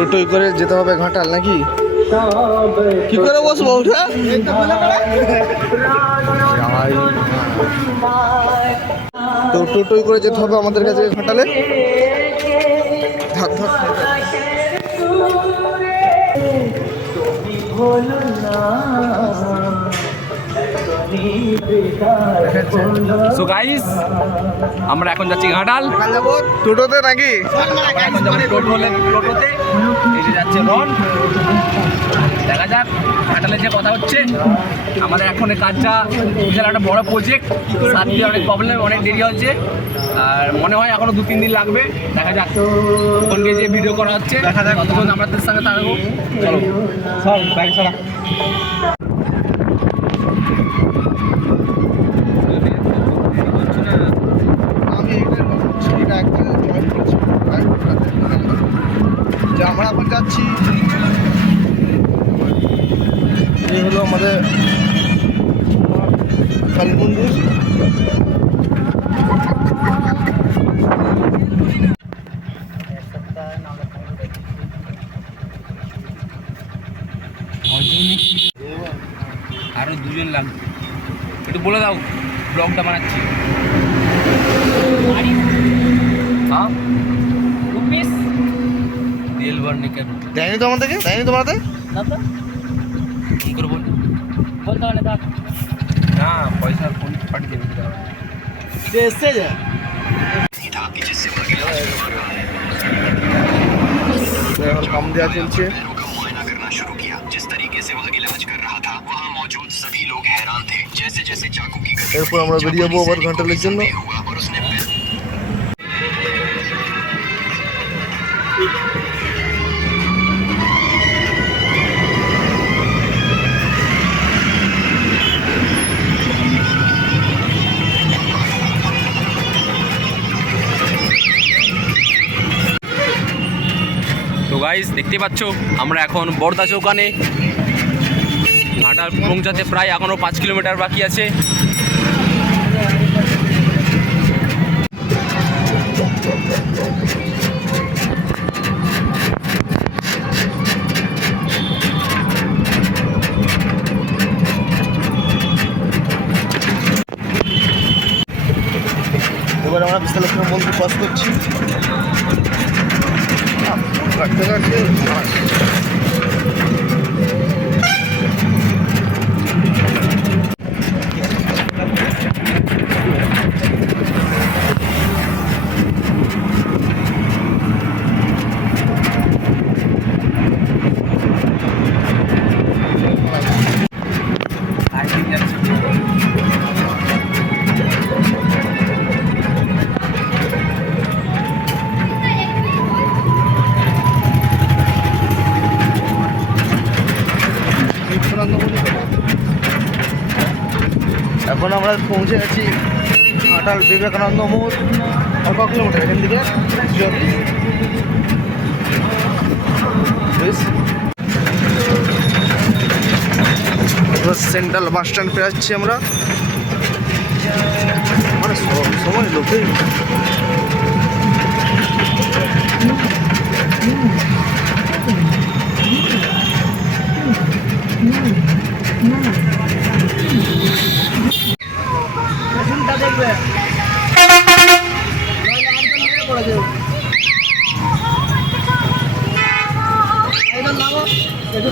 টোটোই করে যেতে হবে ঘাটাল নাকি? কি করে বসবো ওটা? তো টোটোই করে যেতে হবে আমাদের কাছে ঘাটালে। ধর ধর সো গাইস আমরা এখন যাচ্ছি ঘাটাল টোটোতে নাকি? এখন যাবো টোটোতে এসে যাচ্ছে রন। দেখা যাক ঘাটালে যে কথা হচ্ছে। আমাদের এখন এই কাজটা বিশাল একটা বড় প্রজেক্ট, সাথে অনেক প্রবলেম, অনেক দেরি হচ্ছে আর মনে হয় এখনো 2-3 দিন লাগবে। দেখা যাক ওখান গিয়ে যে ভিডিও করা হচ্ছে, দেখা যাক ততক্ষণ আমাদের সঙ্গে থাকবো। চলো সর বাইক চলা। যে আমরা এখন যাচ্ছি, এই হলো আমাদের কালী মন্দির। আরো 2 জন লাগবে, একটু বলে দাও ব্লগটা বানাচ্ছি। হ্যাঁ রুপিস রিয়েল বার্নিকার দেয়নি তো আমাদেরকে, দেয়নি তোমাদের? ফোন করে বলতে হবে না, পয়সা ফোন পাঠিয়ে দেবে। এখন কাম দেওয়া চলছে। এরপর আমরা বেরিয়ে যাবো আবার ঘাটালের জন্য। তো গাইস দেখতে পাচ্ছ আমরা এখন বর্দা চৌকানে। ঘাটাল পৌঁছাতে প্রায় এখনও 5 কিলোমিটার বাকি আছে। এবার আমরা বিশালেশ্বর মন্দির পাস করছি। কাটতে কাটতে এখন আমরা পৌঁছে গেছি ঘাটাল বিবেকানন্দ মোড়। আর কত কিলোমিটার এখান থেকে? সেন্ট্রাল বাস স্ট্যান্ড পেয়ে যাচ্ছি আমরা। মানে সব সময় লোকে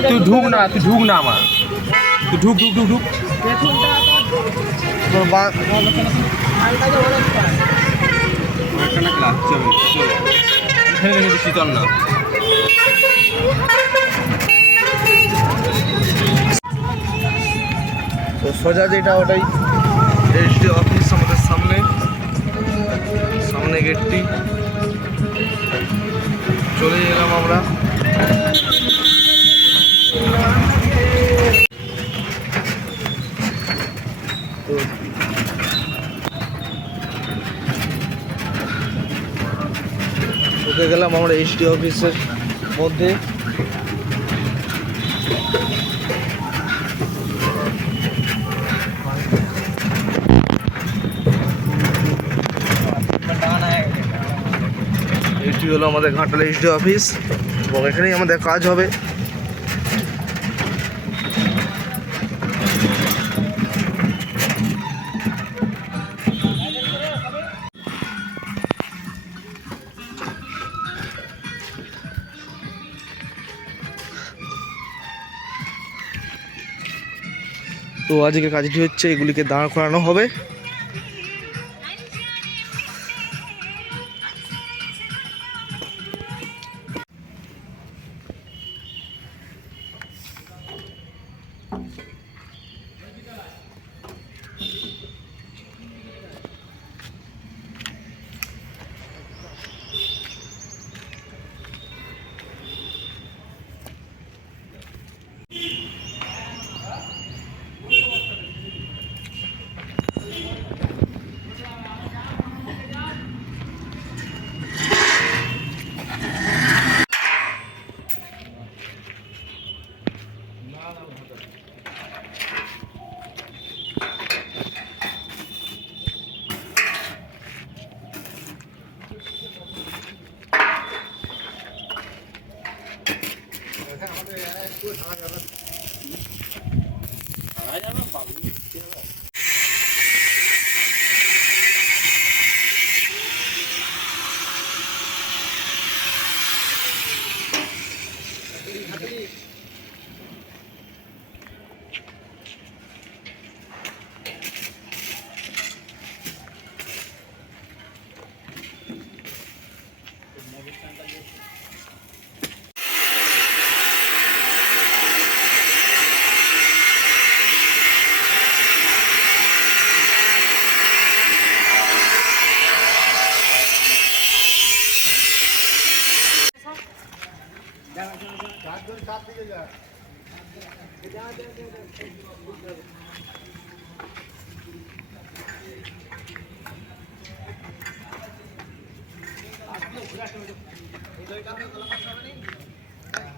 তুই ঢুক না আমার, তুই ঢুক শীতল না। তো সোজা যেটা ওটাই রেজিস্ট্রি অফিস আমাদের সামনে গেটটি। চলে এলাম আমরা। তো ঢুকে গেলাম আমরা এসডি অফিসের মধ্যে। এটি হলো আমাদের ঘাটাল এসডি অফিস। এবং এখানেই আমাদের কাজ হবে। তো আজকে কাজটি হচ্ছে, এগুলিকে দাঁড় করানো হবে।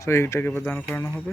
তো এইটাকে এবার দান করানো হবে।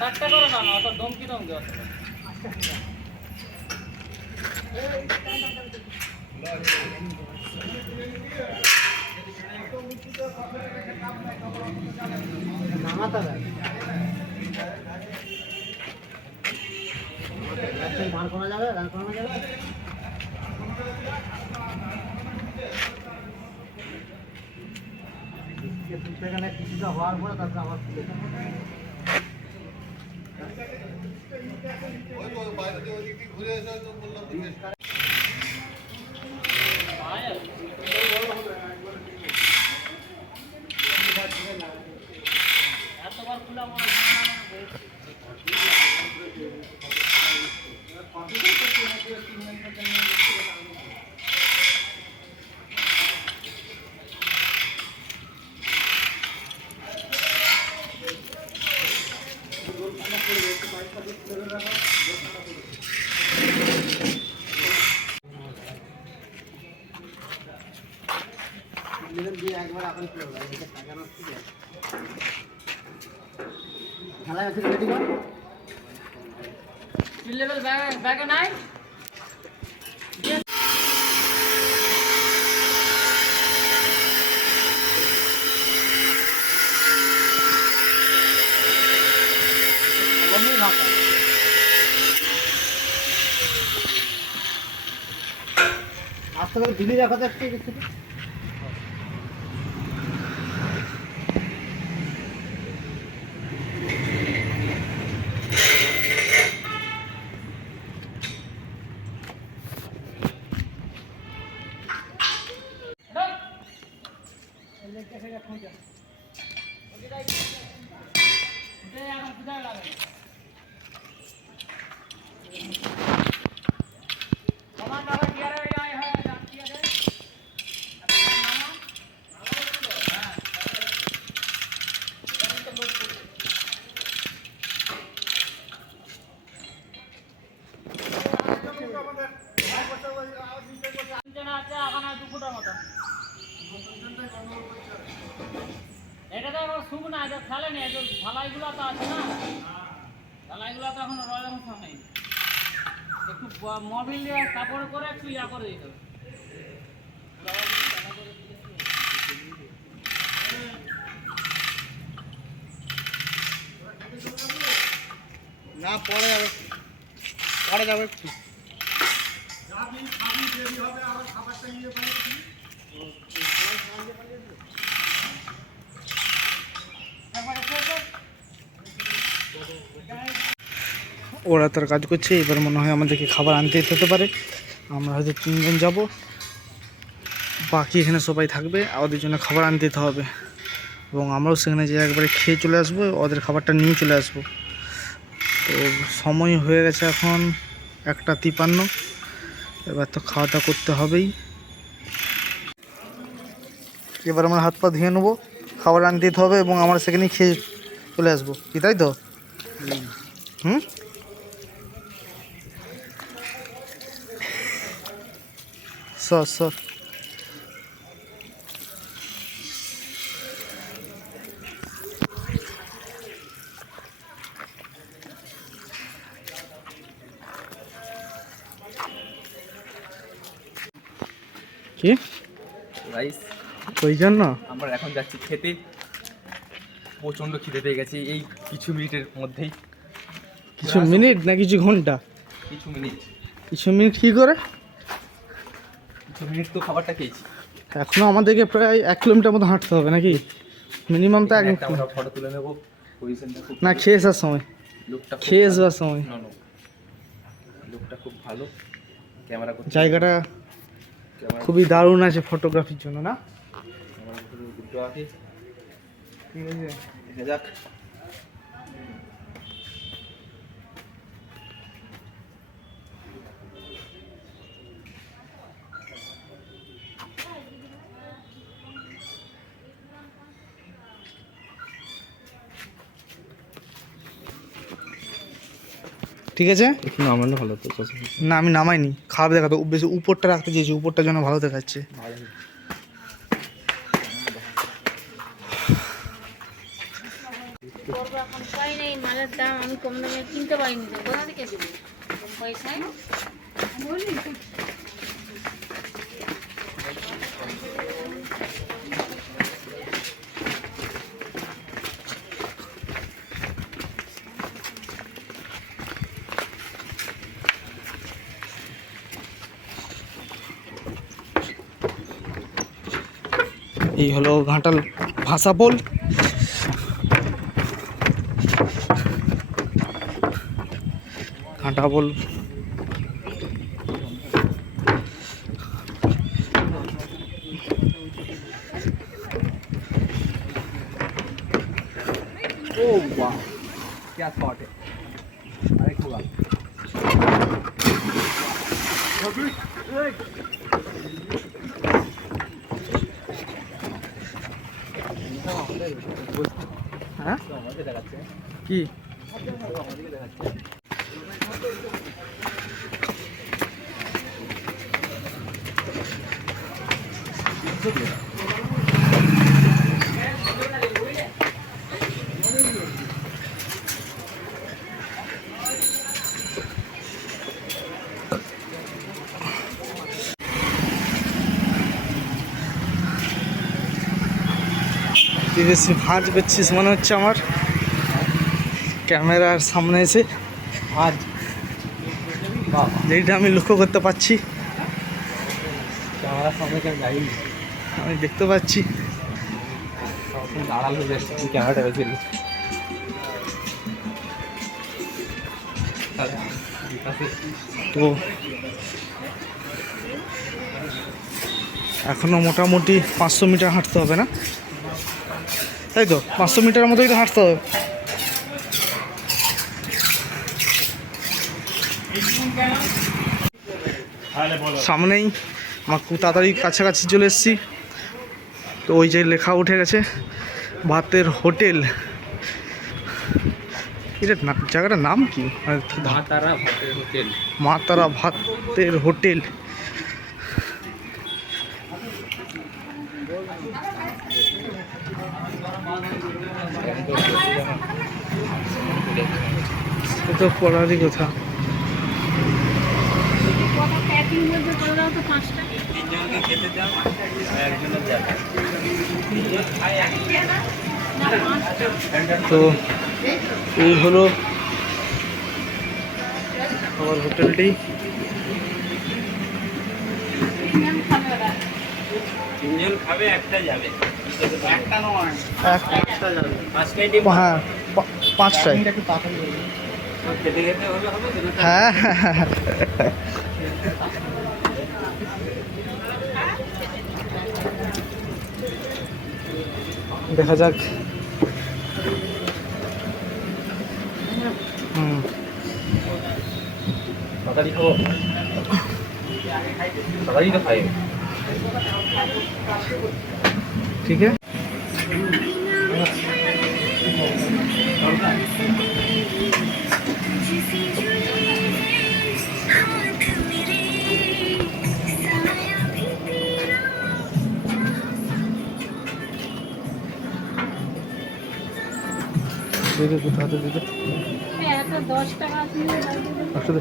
টাটকা করো না, অত দমকি দমকি অত নামাতে হবে। গান করা যাবে, গান করানো যাবে। সেখানে কিছুটা হওয়ার পরে তারপরে আবার খুলে ঘুরে এসে বললাম এতবার খোলা মনে দেবেন দিয়ে একবার এখন খুলে দেবেন এটা টাকা নষ্ট করে খেলা আছে রেডি কর তিন লেভেল ব্যাগে নাই আস্তে করে দিলি রাখা যাচ্ছে কিছু এটা তো এখন শুকনা এটা ফেলে নেই ঢালাইগুলো তো আছে না ঢালাইগুলো তো এখন রয়েল নেই একটু মোবিল দিয়ে কাপড় করে একটু ইয়া করে দিতে হবে। না পরে যাবে, পরে যাবে একটু। ওরা তার কাজ করছে, এবার মনে হয় আমাদেরকে খাবার আনতে যেতে হতে পারে। আমরা হয়তো 3 জন যাব, বাকি এখানে সবাই থাকবে, ওদের জন্য খাবার আনতে যেতে হবে এবং আমরাও সেখানে যে একবারে খেয়ে চলে আসবো, ওদের খাবারটা নিয়ে চলে আসবো। তো সময় হয়ে গেছে এখন 1:53, এবার তো খাওয়া দাওয়া করতে হবেই। এবার আমরা হাত পা ধুয়ে নেবো, খাবার আনতে যেতে হবে এবং আমরা সেখানেই খেয়ে চলে আসবো, কি তাই তো? হুম, সর সর। কি রাইস ওই জন্য আমরা এখন যাচ্ছি খেতে। প্রচণ্ড খিদে পেয়ে গেছে এই কিছু মিনিটের মধ্যেই। কিছু মিনিট না কিছু ঘন্টা? কিছু মিনিট। কিছু মিনিট কী করে? কিছু মিনিট তো খাবারটা খেয়েছি। এখনো আমাদেরকে প্রায় 1 কিলোমিটার মতো হাঁটতে হবে নাকি? মিনিমাম তো 1 একটা আমরা ফটো তুলে নেবো। পজিশনটা খুব না, খেয়ে আসার সময়, লোকটা খেয়ে আসার সময়। লোকটা খুব ভালো, ক্যামেরা করতে জায়গাটা খুবই দারুণ আছে ফটোগ্রাফির জন্য, না? ঠিক আছে, দেখা যাক। ঠিক আছে। একটু নামানো ভালো তো। না আমি নামাইনি, খারাপ দেখাতো, বেশি উপরটা রাখতে চেয়েছি, উপরটা যেন ভালো দেখাচ্ছে। করবো এখন পাই নাই, মালের দাম আমি কম দামে কিনতে পারিনি, তো কোথা থেকে দেবো কম পয়সায়? এই হলো ঘাটাল ভাষাপোল। ঘাটাপোল ओ वाह क्या स्पॉट है। अरे खुला হ্যাঁ আমাকে দেখাচ্ছে কি আমাদেরকে দেখাচ্ছে। তুই বেশি ভাঁজ করছিস মনে হচ্ছে আমার ক্যামেরার সামনে এসে আজ যেটা আমি লক্ষ্য করতে পারছি, ক্যামেরার সামনে কেন যাই আমি দেখতে পাচ্ছি। দাঁড়ালো বেশ, ক্যামেরাটা বেশি তো এখনো মোটামুটি 500 মিটার হাঁটতে হবে না, তাই তো? 500 মিটারের মতোই তো হাঁটতে হবে। সামনেই আমার খুব তাড়াতাড়ি কাছাকাছি চলে এসেছি। তো ওই যে লেখা উঠে গেছে ভাতের হোটেল। এটা জায়গাটার নাম কি? মা তারা ভাতের হোটেল। মা তারা ভাতের হোটেল। সে তো পড়ারই কথা। কটা প্যাকিং বলতে করে দাও তো 5টা। তিনজনকে খেতে দাও, একজনের যাবে। তো এই হলো আমার হোটেলটি। তিনজন খাবে, একটা যাবে। একটা নয়, একটা যাবে। পাঁচটাই ডিম। হ্যাঁ, 5টায়। খেতে খেতে হলে হবে তো না? হ্যাঁ, দেখা যাক। তাড়াতাড়ি খাবো, তাড়াতাড়ি তো খাই। ঠিক আছে। दे दे हाथ दे दे এত 10 টাকা দিয়ে একশো দে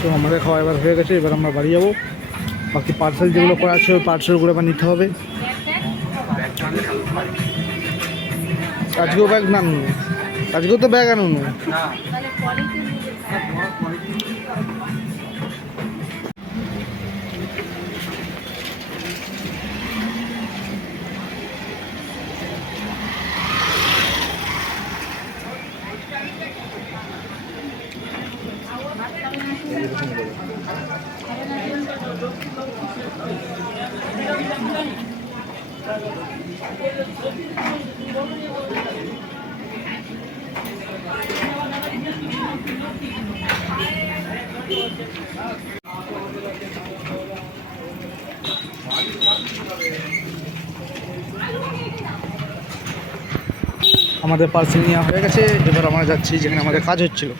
তো আমাদের খাওয়া এবার হয়ে গেছে, এবার আমরা বাড়ি যাবো। বাকি পার্সেল যেগুলো করা আছে ওই পার্সেলগুলো আবার নিতে হবে। আজকেও ব্যাগ না আনুন, আজকেও তো ব্যাগ আনুন। তাহলে কোয়ালিটি আমাদের পার্সেল নেওয়া হয়ে গেছে, এবার আমরা যাচ্ছি যেখানে আমাদের কাজ হচ্ছিল,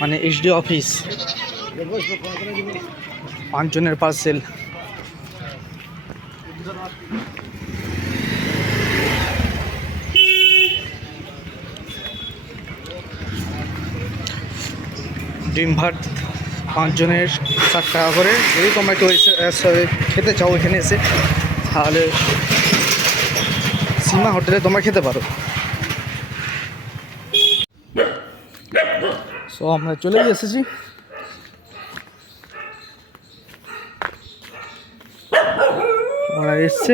মানে এইচডি অফিস। 5 জনের পার্সেল। ডিম ভাত 5 জনের 60 টাকা করে। যদি তোমরা একটু খেতে চাও এখানে এসে, তাহলে সীমা হোটেলে তোমরা খেতে পারো। সো আমরা চলে এসেছি। ওরা এসছে,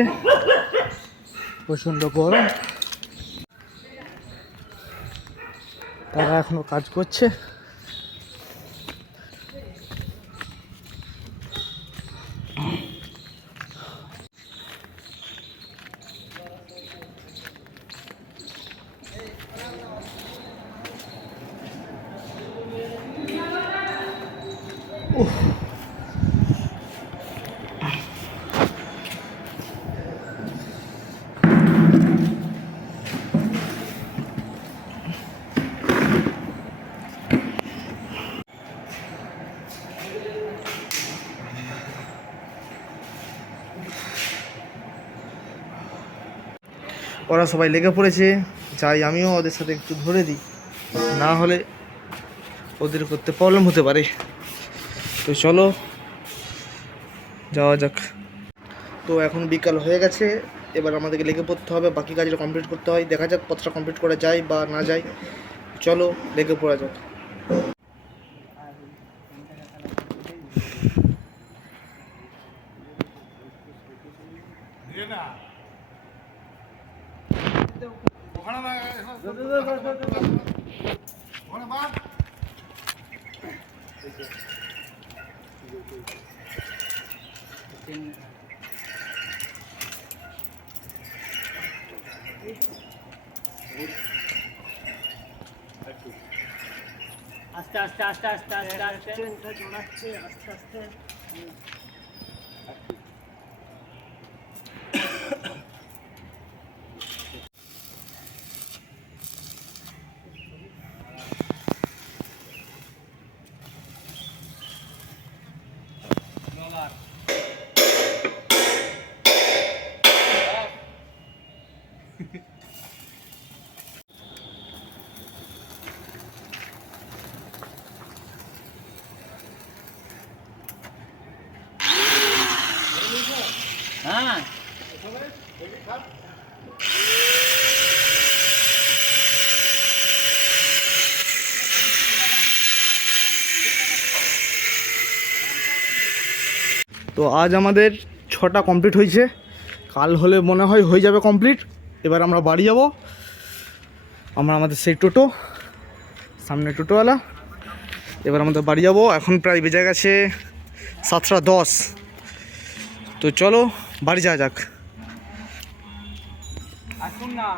প্রচণ্ড গরম, তারা এখনো কাজ করছে। ওরা সবাই লেগে পড়েছে, যাই আমিও ওদের সাথে একটু ধরে দিই, না হলে ওদের করতে প্রবলেম হতে পারে। তো চলো যাওয়া যাক। তো এখন বিকাল হয়ে গেছে, এবার আমাদেরকে লেগে পড়তে হবে, বাকি কাজটা কমপ্লিট করতে হয়। দেখা যাক কতটা কমপ্লিট করা যায় বা না যায়। চলো লেগে পড়া যাক। আস্তে আস্তে আস্তে আস্তে আস্তে আস্তে জোড়াচ্ছে আস্তে আস্তে। হ্যাঁ তো আজ আমাদের 6টা কমপ্লিট হয়েছে, কাল হলে মনে হয় হয়ে যাবে কমপ্লিট। এবার আমরা বাড়ি যাব। আমরা আমাদের সেই টোটো, সামনে টোটোওয়ালা, এবার আমাদের বাড়ি যাব। এখন প্রায় বেজে গেছে 7:10। তো চলো বাড়ি যাওয়া যাক। আসুন না